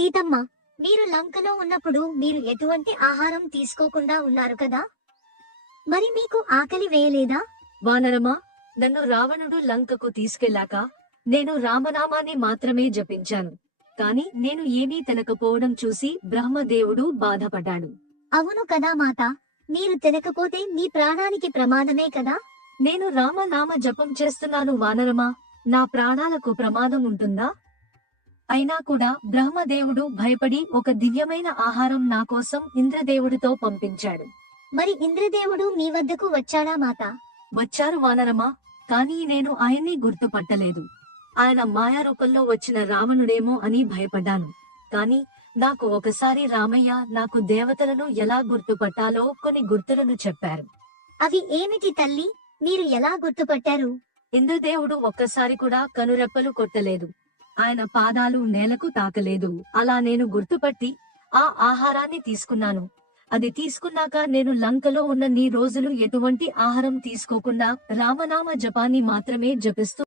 సీతమ్మ, మీరు లంకలో ఉన్నప్పుడు మీరు ఎటువంటి ఆహారం తీసుకోకుండా ఉన్నారు కదా? మరి మీకు ఆకలి వేయలేదా? వానరమా, నన్ను రావణుడు లంకకు తీసుకెళ్లాక నేను రామనామాన్ని మాత్రమే జపించాను. కాని నేను ఏమీ తినకపోవడం చూసి బ్రహ్మదేవుడు బాధపడ్డాడు. అవును కదా మాత, మీరు తినకపోతే మీ ప్రాణానికి ప్రమాదమే కదా? నేను రామనామ జపం చేస్తున్నాను వానరమా, నా ప్రాణాలకు ప్రమాదం ఉంటుందా? అయినా కూడా బ్రహ్మదేవుడు భయపడి ఒక దివ్యమైన ఆహారం నా కోసం ఇంద్రదేవుడితో పంపించాడు. మరి ఇంద్రదేవుడు మీ వద్దకు వచ్చాడా మాత? వచ్చారు వానరమా, కానీ నేను ఆయన్ని గుర్తుపట్టలేదు. ఆయన మాయారూపంలో వచ్చిన రావణుడేమో అని భయపడ్డాను. కాని నాకు ఒకసారి రామయ్య నాకు దేవతలను ఎలా గుర్తుపట్టాలో కొన్ని గుర్తులను చెప్పారు. అవి ఏమిటి తల్లి, మీరు ఎలా గుర్తుపట్టారు? ఇంద్రదేవుడు ఒక్కసారి కూడా కనురెప్పలు కొట్టలేదు. ఆయన పాదాలు నేలకు తాకలేదు. అలా నేను గుర్తుపట్టి ఆ ఆహారాన్ని తీసుకున్నాను. అది తీసుకున్నాక నేను లంకలో ఉన్న నీ రోజులు ఎటువంటి ఆహారం తీసుకోకుండా రామనామ జపాన్ని మాత్రమే జపిస్తూ